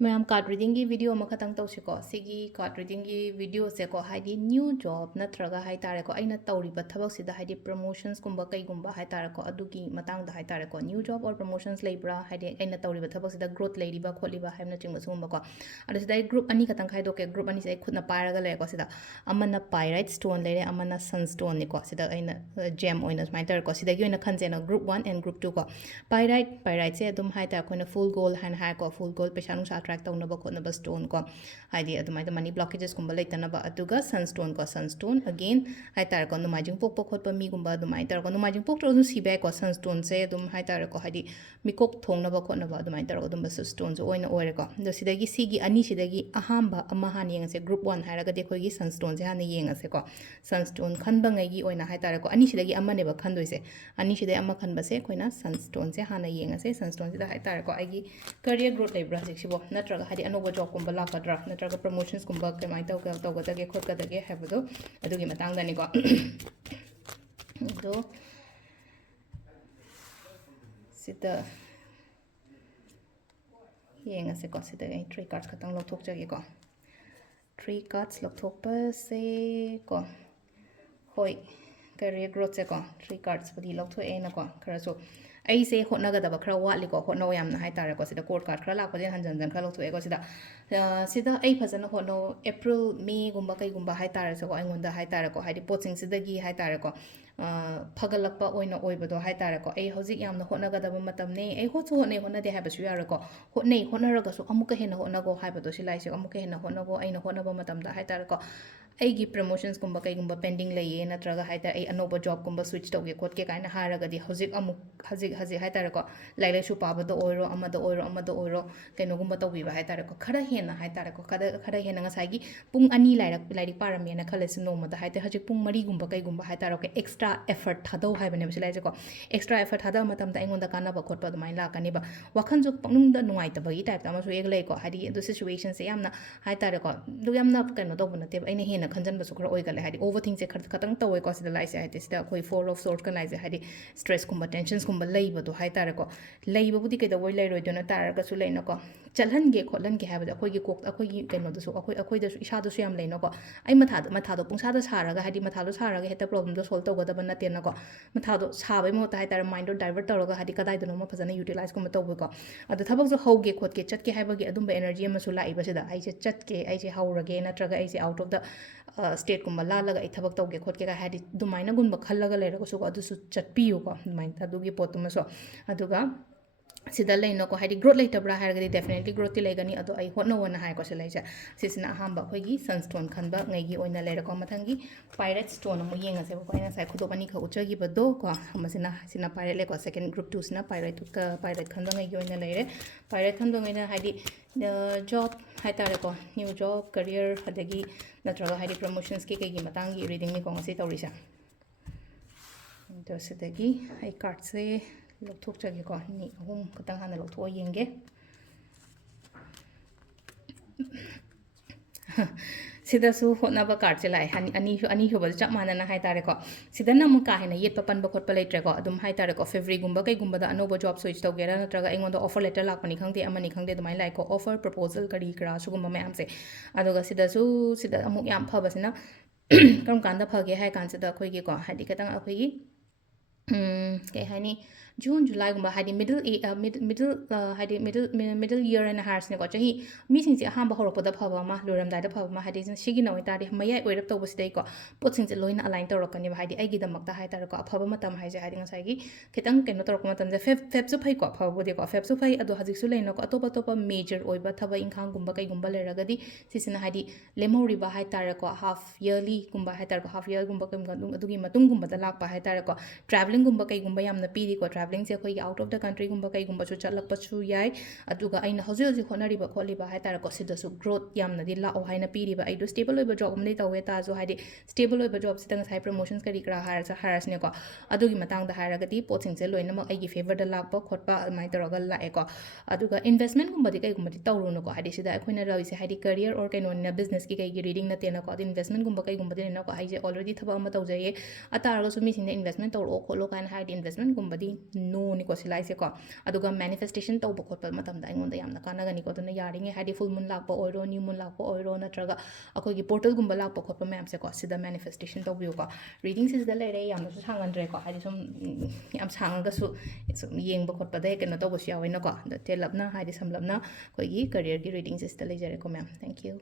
ma'am card reading की video अमखतंग तौसिको सिगी card reading की video से को हाइडी न्यू जॉब नत्रगा हाइ तारे को अइना तौरिबा थबक सिदा हाइडी प्रमोशंस कुंबा कईगुंबा हाइ तारे को अदुगी मतांग दा हाइ तारे को न्यू जॉब और प्रमोशंस लेब्रा हाइडी अइना तौरिबा थबक सिदा ग्रोथ लेरिबा खोलिबा हाइना चिंग सुंबा को अदु सिदा ग्रुप अनि खतंग खाइ दोके ग्रुप अनि से खुदना पारगा ले को सिदा अमना पाइराइट स्टोन लेरे अमना सनस्टोन ने को सिदा अइना जेम ओइना स्माइ तारे को सिदा गी ओइना खनजेना ग्रुप 1 एंड ग्रुप 2 को पाइराइट से अदुम हाइ ता कोइना फुल गोल हाइन हाइ को फुल गोल पैसा नुसा ट्रैक तौनबा खोनबा स्टोन को हाइदी अदुमाइदा मनी ब्लॉकेजेस कुंबा लेतनबा अदुगा सनस्टोन अगेन हाइ तार को नुमाइजिंग पोक खोटबा मी गुंबा अदुमाइ तार को नुमाइजिंग पोक ट्रो सिबे को सनस्टोन से अदुम हाइ तार को हाइदी मिकोक थोंगनबा खोनबा अदुमाइ तार को अदुम स्टोन जो ओइना ओइरे को दो सिदगी सिगी अनि सिदगी अहामबा अमा हान येंगसे ग्रुप 1 हाइरागा दे खोगी सनस्टोन से हान येंगसे को सनस्टोन खनबंगैगी ओइना हाइ तार को अनि सिदगी अमनेबा खनदोइसे अनि सिदे अमा खनबसे खोइना सनस्टोन से हान येंगसे सनस्टोन से हाइ तार को आइगी करियर ग्रोथ लेब्रा सिक्सिबो नत्रगा हाइदी अनोबा जॉब कुंबा लाकद्रा नत्रगा प्रमोशंस कुंबा कमाइ तौगदगे खोटगदगे हैबदो अदुगी मतांगदनिको दो सिदा येंगसे को सिदा आई 3 कार्ड्स खतंग लौथोकजगे को 3 कार्ड्स लौथोकपसे को होय करियर ग्रोथ से को 3 कार्ड्स बदी लौथोए न को खरसो ऐसे होटनगदब खरा वाटलिको होटनो यामना हाइ तारे को सिदा कोड कार्ड खरा लाको जे हंजन जन खरा लौथोए को सिदा ऐ फजन होटनो अप्रैल मे गुंबा कई गुंबा हाइ तारे सो अइंगोंदा हाइ तारे को हाइदि पोचिंग सिदगी हाइ तारे को फगलकपा ओइना ओइबदो हाइ तारे को ऐ हौजिक यामना होटनगदब मतमने ऐ होचो होने होनदे हाइबसु यारको होटनै होनरगसु अमुक हेना होटनगो हाइबदो सिलाइसे अमुक हेना होटनगो ऐना होटनबा मतमदा हाइ तारे को ऐगी प्रमोशंस कुंबा कईगुंबा पेंडिंग लइए नत्रगा हाइता ऐ अनोबा जॉब कुंबा स्विच तौगे खोटके काइना हारगदी हौजिक अमुक हजिक हाइ तारे को लाइलाइसु पाबदो ओइरो कैनोगुंबा तौबिबा हाइ तारे को खरा हेना हाइ तारे को खरा हेना ngसाइगी पुंग अनि लाइरिक पारमेना खलेस नोमदा हाइते हजिक पुंग मरी गुंबा कईगुंबा हाइ तारे को एक्स्ट्रा एफर्ट थादौ हाइबने बसिलाइसे को एक्स्ट्रा एफर्ट थादा मतमदा ऐंगोंदा कानाबा खोटपा दुमाइ लाकनिबा वाखनजु पनुंगदा नुंगाइतबगी टाइप ता मसु एक लैको हाइदि दु सिचुएशन से यामना हाइ तारे को दु यामना कैनो तौबनते ऐने हेना खंजन बसु खरा ओइगले हाइदि ओवरथिंक से खतंग तौवे को सिदा लाइसे हाइदि सिदा कोइ 4 ऑफ सोर्ट कनाइसे हाइदि स्ट्रेस कुंबा टेंशंस कुंबा लैबदो हाइ तारे को लैबबुदि कैदा वoi लैरोइदोना तारगसु लैनको चलहनगे खोलहनगे हाइबदो अखोइगी कोक अखोइगी कैनोदसु अखोइदसु इसादसु याम लैनको आई मथादो पुंसादा सारागा हाइदि मथादो सारागा हेता प्रॉब्लम दो सॉल्व तौगदब नतेनको मथादो साबै मोता हाइ तारे माइंड दो डाइवर्ट तौरगा हाइदि कदाइदनो म फजना यूटिलाइज कुंबा तौबको अदो थबक जो हौगे खोटके चटके हाइबगे अदुंबा एनर्जी अमसु लाइबसिदा आइसे चटके आइसे हौरगे नत्रगा आइसे आउट ऑफ द स्टेट कुंबा लालगा आई थबक तौगे खोटके हाइदि दुमाइना गुंबा खल्लगा लैरगसु अदुसु चटपियुको दुमाइन अदुगी पोतुमसो अदुगा सिदा लैनको हाइदि ग्रोथ लेटब्रा हाइरगदि डेफिनेटली ग्रोथ लेगनी अदो आई होटनोवना हाइ कोसे लैसे सिसना अहामबा खोइगी सनस्टोन खनबा ngैगी ओइना लैरको मथंगी पाइरेट स्टोन अमु येंगसे को आइना साइ खुदो पनि ख उचगिबदो को हमसिना सिना पाइरेट लेको सेकेंड ग्रुप 2 सिना पाइरेट खनबा ngैगी ओइना लैरे पाइरेट खनबा ngैना हाइदि जॉब हाइ तारे को न्यू जॉब करियर अदगी नत्रगा हाइदि प्रमोशंस के केगी मतंगी रीडिंग नि को ngasi तौरिसा तो सिदगी आई कार्ड से लौथोकजगेको नि अहुम खतंग हाना लौथो येंगे सिदसु होटनबा कार्ड से लाइ अनि हुबल चप मानना हाइ तारे को सिदना मु का हेना येत पपन बखोट पलेट्रे को अदुम हाइ तारे को फेब्रुअरी गुंबा कई गुंबा दा अनोबा जॉब स्विच तौगेरा नत्रगा एंगोंदा ऑफर लेटर लाकपनी खंगदे अमनी खंगदे दुमाइ लाइ को ऑफर प्रपोजल करी करा सुगुंबा मैम से अदुगा सिदा अमुक याम फबसिना कम कांदा फगे हाइ कांसिदा खोइगे को हाइदि खतंग अखोइगी कई हाइनी जून जुलाई गुंबा हाइदि मिडल ईयर एंड हार्सने को चाही मीसिंग से अहाम हौरपदा फबा मा लोरमदाइदा फबा मा हाइदि सिगी नoi तादि मयाइ ओइरप तौबसिदै को पोचिंग से लोइन अलाइन तौरकनी हाइदि आइगी दमकता हाइ तार को अफबा मतम हाइजे हाइदि ngसाइगी खितंग केनो तौरक मतम जे फेब सु फै को फबबोदे को फेब सु फै अदो हजिक सु लैनो को अतोप मेजर ओइबा थबा इंखांग गुंबा कई गुंबा लेरगदि सिसिना हाइदि लेमौरिबा हाइ तार को हाफ ईयरली गुंबा हाइ तार को हाफ ईयर गुंबा कम अदुगी मतुंग गुंबा दा लाकपा हाइ तार को ट्रैवलिंग गुंबा कई गुंबा यामना पीरी को ट्रैवलिंग से अखोई आउट ऑफ द कंट्री गुंबा कई गुंबा सु चलकपसु याय अदुगा आइना हजि होनरिबा खोलिबा हाइ तार को सिदसु ग्रोथ यामना दि लाओ हाइना पीरिबा आइदो स्टेबल ओइबा जॉब अमदि तौवे ताजो हाइदि स्टेबल ओइबा जॉब सितंग साइ प्रमोशंस करी करा हारसने को अदुगी मतंग दा हाइरगदि पोचिंग से लोइनम आइगी फेवर दा लाकपा खोटपा माइ तौरगा लाए को अदुगा इन्वेस्टमेंट गुंबा दि कई गुंबा दि तौरुनो को हाइदि सिदा अखोइना लइसे हाइदि करियर और कैनोनिना बिजनेस की कई रीडिंग नतेना को इन्वेस्टमेंट गुंबा कई गुंबा दि न को हाइजे ऑलरेडी थबा अमा तौजये अतारगसु मिसिने इन्वेस्टमेंट तौरो खोलो कान हाइदि इन्वेस्टमेंट गुंबा दि ꯅꯣꯅꯤꯀꯣ ꯁꯤꯂꯥꯏꯁꯦꯀꯣ ꯑꯗꯨꯒ ꯃꯦꯅꯤꯐꯦꯁꯇꯦꯁꯟ ꯇꯧꯕ ꯈꯣꯠꯄ ꯃꯇꯝꯗ ꯑꯩꯉꯣꯟꯗ ꯌꯥꯝꯅ ꯀꯥꯟꯅꯒꯅꯤꯀꯣ ꯑꯗꯨꯅ ꯌꯥꯔꯤꯉꯩ ꯍꯥꯏꯗꯤ ꯐꯨꯜ ꯃꯨꯟ ꯂꯥꯛꯄ ꯑꯣꯏꯔꯣ ꯅ꯭ꯌꯨ ꯃꯨꯟ ꯂꯥꯛꯄ ꯑꯣꯏꯔꯣ ꯅꯠꯇ꯭ꯔꯒ ꯑꯩꯈꯣꯏꯒꯤ ꯄꯣꯔꯇꯜꯒꯨꯝꯕ ꯂꯥꯛꯄ ꯈꯣꯠꯄ ꯃꯌꯥꯝꯁꯦꯀꯣ ꯁꯤꯗ ꯃꯦꯅꯤꯐꯦꯁꯇꯦꯁꯟ ꯇꯧꯕꯤꯌꯨꯀꯣ ꯔꯤꯗꯤꯡꯁꯤꯁꯤꯗ ꯂꯩꯔꯦ ꯌꯥꯝꯅꯁꯨ ꯁꯥꯡꯍꯟꯗ꯭ꯔꯦꯀꯣ ꯍꯥꯏꯗꯤ ꯁꯨꯝ ꯌꯥꯝ ꯁꯥꯡꯉꯒꯁꯨ ꯁꯨꯝ ꯌꯦꯡꯕ ꯈꯣꯠꯄꯗ ꯀꯩꯅꯣ ꯇꯧꯕꯁꯨ ꯌꯥꯎꯋꯦꯅꯀꯣ ꯑꯗꯣ ꯇꯦꯜꯂꯞꯅ ꯍꯥꯏꯗꯤ ꯁꯝꯂꯞꯅ ꯑꯩꯈꯣꯏꯒꯤ ꯀꯔꯤꯌꯔꯒꯤ ꯔꯤꯗꯤꯡꯁꯤꯁꯤꯗ ꯂꯩꯖꯔꯦꯀꯣ ꯃꯦꯝ ꯊꯦꯡꯛ ꯌꯨ